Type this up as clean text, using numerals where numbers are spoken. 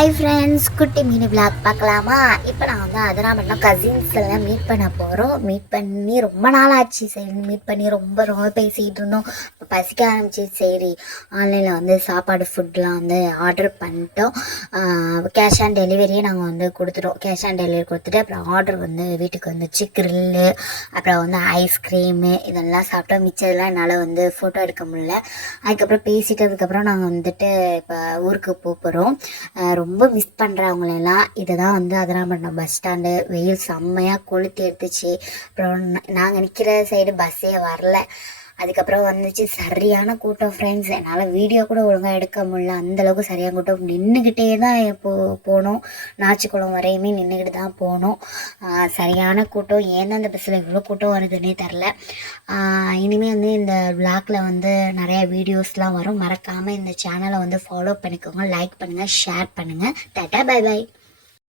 Hi friends, குட்டி mini vlog பார்க்கலாமா? இப்போ நான் வந்து அதெல்லாம் பண்ணோம், கசின்ஸ் எல்லாம் மீட் பண்ண போகிறோம். மீட் பண்ணி ரொம்ப நாள் ஆச்சு. சரி, மீட் பண்ணி ரொம்ப ரொம்ப பேசிக்கிட்டு இருந்தோம். இப்போ பசிக்க ஆரம்பிச்சு. சரி, ஆன்லைனில் வந்து சாப்பாடு ஃபுட்லாம் வந்து ஆர்டர் பண்ணிட்டோம். கேஷ் ஆன் டெலிவரியே நாங்கள் வந்து கொடுத்துட்டோம். கேஷ் ஆன் டெலிவரி கொடுத்துட்டு அப்புறம் ஆர்டர் வந்து வீட்டுக்கு வந்துச்சு. கிரில்லு, அப்புறம் வந்து ஐஸ்கிரீமு இதெல்லாம் சாப்பிட்டோம். மிச்சதெல்லாம் என்னால் வந்து ஃபோட்டோ எடுக்க முடியல. அதுக்கப்புறம் பேசிட்டதுக்கப்புறம் நாங்கள் வந்துட்டு இப்போ ஊருக்கு போகிறோம். ரொம்ப மிஸ் பண்ணுறேன் அவங்களெல்லாம். இதை தான் வந்து அதிராம்பட்டினம் பஸ் ஸ்டாண்டு. வெயில் செம்மையாக கொளுத்தி எடுத்துச்சு. அப்புறம் நாங்கள் நிற்கிற சைடு பஸ்ஸே வரல. அதுக்கப்புறம் வந்துச்சு சரியான கூட்டம் ஃப்ரெண்ட்ஸ். என்னால் வீடியோ கூட ஒழுங்காக எடுக்க முடியல, அந்தளவுக்கு சரியான கூட்டம். நின்றுக்கிட்டே தான் போனோம். நாச்சிக்குளம் வரையுமே நின்றுக்கிட்டு தான் போனோம். சரியான கூட்டம். ஏன் அந்த பஸ்ஸில் இவ்வளோ கூட்டம் வருதுன்னே தெரில. இனிமேல் வந்து இந்த விளாகில் வந்து நிறையா வீடியோஸ்லாம் வரும். மறக்காமல் இந்த சேனலை வந்து ஃபாலோ பண்ணிக்கோங்க, லைக் பண்ணுங்கள், ஷேர் பண்ணுங்கள். டாடா, பை பை.